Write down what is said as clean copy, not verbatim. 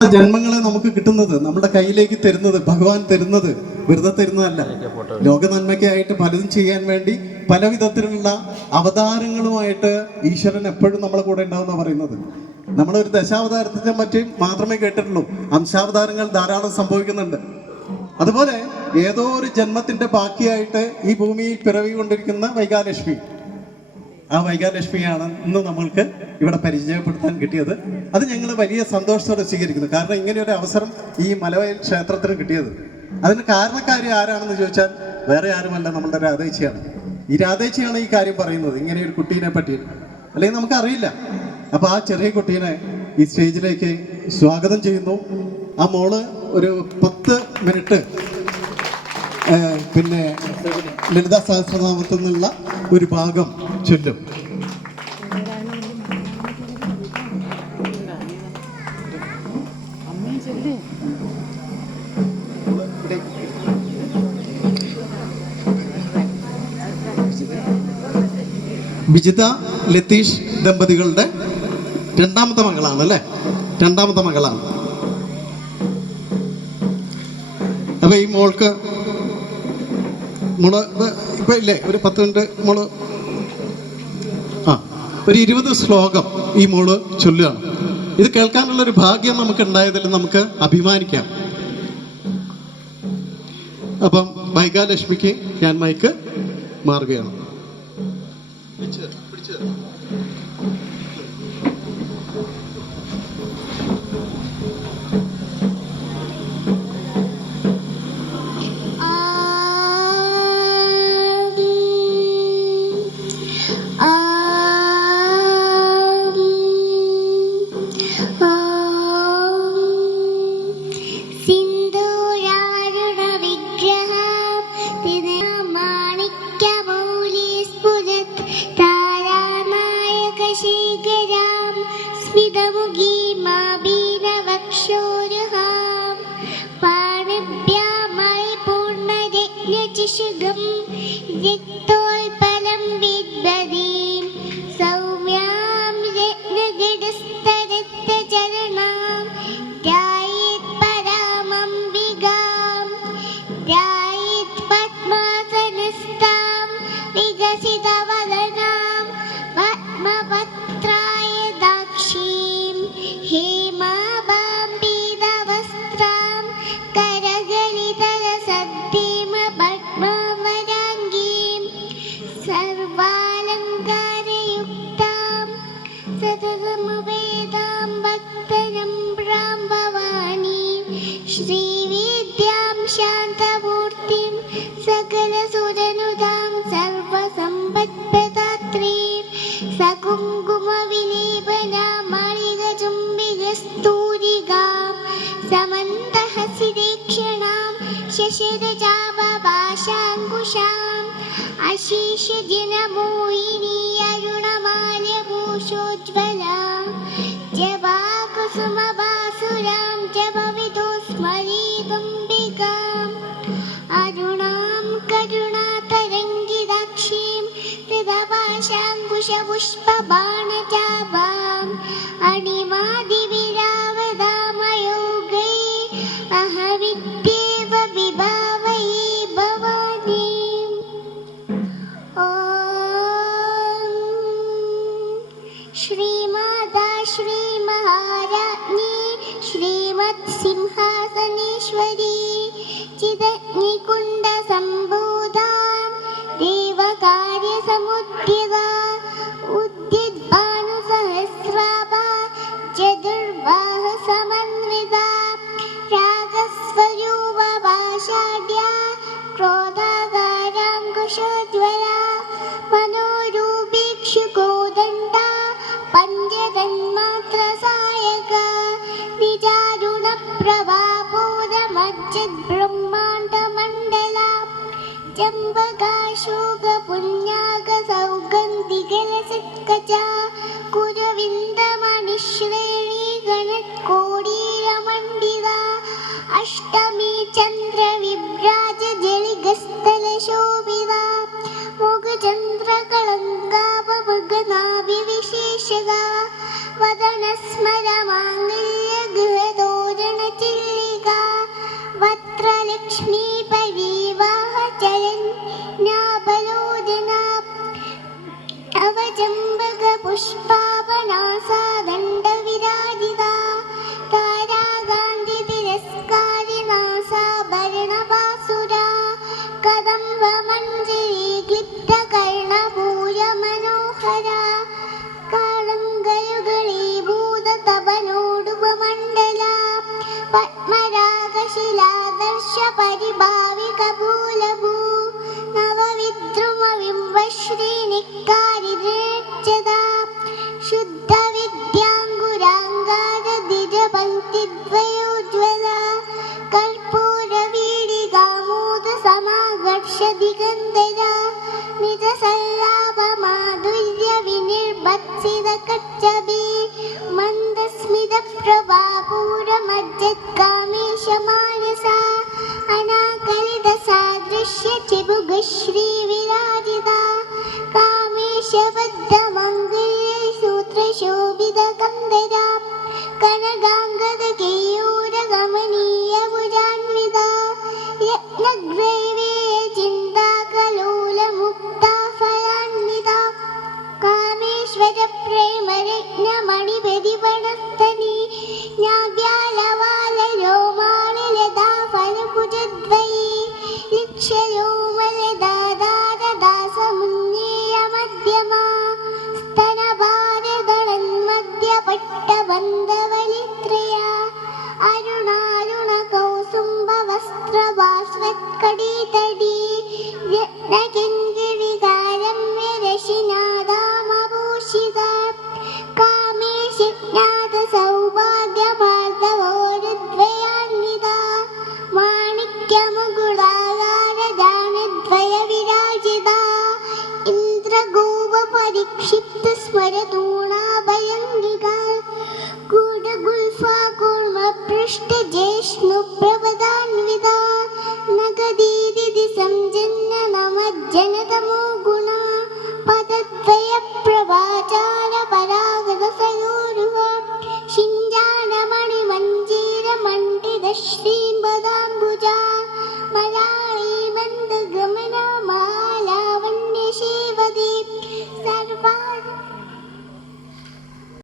ജന്മങ്ങളെ നമുക്ക് കിട്ടുന്നത്, നമ്മുടെ കയ്യിലേക്ക് തരുന്നത്, ഭഗവാൻ തരുന്നത് വെറുതെ തരുന്നതല്ല. ലോക നന്മയ്ക്കായിട്ട് പലതും ചെയ്യാൻ വേണ്ടി പല വിധത്തിലുള്ള അവതാരങ്ങളുമായിട്ട് ഈശ്വരൻ എപ്പോഴും നമ്മളെ കൂടെ ഉണ്ടാവുന്ന പറയുന്നത്. നമ്മളൊരു ദശാവതാരത്തെ പറ്റി മാത്രമേ കേട്ടിട്ടുള്ളൂ. അംശാവതാരങ്ങൾ ധാരാളം സംഭവിക്കുന്നുണ്ട്. അതുപോലെ ഏതോ ഒരു ജന്മത്തിന്റെ ബാക്കിയായിട്ട് ഈ ഭൂമിയിൽ പിറവി കൊണ്ടിരിക്കുന്ന വൈകാലക്ഷ്മി, ആ വൈകാലക്ഷ്മിയാണ് ഇന്ന് നമ്മൾക്ക് ഇവിടെ പരിചയപ്പെടുത്താൻ കിട്ടിയത്. അത് ഞങ്ങൾ വലിയ സന്തോഷത്തോടെ സ്വീകരിക്കുന്നു. കാരണം ഇങ്ങനെ ഒരു അവസരം ഈ മലവയൽ ക്ഷേത്രത്തിന് കിട്ടിയത്, അതിന് കാരണക്കാരി ആരാണെന്ന് ചോദിച്ചാൽ വേറെ ആരുമല്ല, നമ്മളുടെ രാധേച്ചിയാണ്. ഈ രാധേച്ചിയാണ് ഈ കാര്യം പറയുന്നത്, ഇങ്ങനെ ഒരു കുട്ടീനെ പറ്റി. അല്ലെങ്കിൽ നമുക്കറിയില്ല. അപ്പോൾ ആ ചെറിയ കുട്ടീനെ ഈ സ്റ്റേജിലേക്ക് സ്വാഗതം ചെയ്യുന്നു. ആ മോള് ഒരു 10 മിനിറ്റ് പിന്നെ ലളിതാ സഹസ്രനാമത്തിൽ നിന്നുള്ള ഒരു ഭാഗം ചൊല്ലും. വിജിത ലതീഷ് ദമ്പതികളുടെ രണ്ടാമത്തെ മകളാണ് അല്ലേ? രണ്ടാമത്തെ മകളാണ്. അപ്പൊ ഈ മോൾക്ക് മോള് ഇപ്പൊ ഇല്ലേ ഒരു 10 മിനിറ്റ് മോള് ഒരു 20 ശ്ലോകം ഈ മോള് ചൊല്ലുകയാണ്. ഇത് കേൾക്കാനുള്ളൊരു ഭാഗ്യം നമുക്ക് ഉണ്ടായതിൽ നമുക്ക് അഭിമാനിക്കാം. അപ്പം വൈകാലക്ഷ്മിക്ക് ഞാൻ മൈക്ക് മാറുകയാണ്. വദനസ്മരമാംഗല്യ ഗൃഹദോര ലക്ഷ്മീ പരിവാഹ ചരണ്യാപലോചന അവചംബക പുഷ്പാവനാസാ ദണ്ഡവിരാജിത താരാകാന്തി തിരസ്കാരിണാസാഭരണപാസുര കദംബ മഞ്ജരി ക്ലിപ്ത കർണപൂര മനോഹര കാളങ്കയുഗളീഭൂത തപനോടുപമണ്ഡല പത്മരാഗശിലാദർശ പരിഭാവിക ഭൂലഭൂ നവവിദ്രുമവിംബശ്രീനിക്കാരിദൃച്ഛത ശുദ്ധ വിദ്യാങ്കുരാങ്കാരധിജപംക്തിദ്വയോജ്വല കർപ്പൂരവീടികാമോദ സമാകർഷ ദിഗന്ധര നിജസല്ലാപമാധുര്യ വിനിർഭത്സിത കച്ചബി മന്ദസ്മിത പ്രഭാപൂരമജ്ജത് കാമേശമാനസ അനാകലിത സാദൃശ്യ ചിബുഗശ്രീ വിരാജിത കാമേശബദ്ധ മംഗല്യ സൂത്രശോഭിത കന്ദര കനകാംഗത കേയൂര ഗമനീയ ഭുജാന്വിത രത്നഗ്രൈവേ ചിന്താകലോല മുക്ത ഫലാന്വിത കാമേശ്വര പ്രേമരത്നമണി പ്രതിപണസ്തനി ജ്ഞാവ്യാലവാല രോമാളിലതാ ഫലഭുജദ്വയീ ലിക്ഷരോമലദാദാരദാസമുന്നീയ മധ്യമാ സ്തനഭാരദളന്മധ്യപട്ടബന്ധവലിത്രയ അരുണാരുണ കൗസുംബ വസ്ത്രഭാസ്വത്കടീതടീ രത്നകിങ്കിഴികാരമ്യ രശിനാദാമഭൂഷിത കാമേശജ്ഞാത സൗഭാഗ്യമാർദ്ദവോരുദ്വയാന്വിത മാണിക്യമുകുളാകാരദാനദ്വയ വിരാജിത ഇന്ദ്രഗോപ പരിക്ഷിപ്ത സ്മരതൂണാഭയംഗിക ഗൂഢഗുൽഫാ കൂർമ്മ പൃഷ്ഠ ജ്യേഷ്ണു പ്രപദാന്വിത നഗദീദിതി സംജന്യ നമജ്ജനതമോ ഗുണ പദദ്വയ പ്രഭാചാര പരാഗത സയോരുഹ ശിഞ്ചാനമണി മഞ്ജീര മണ്ഡിത ശ്രീംബദാ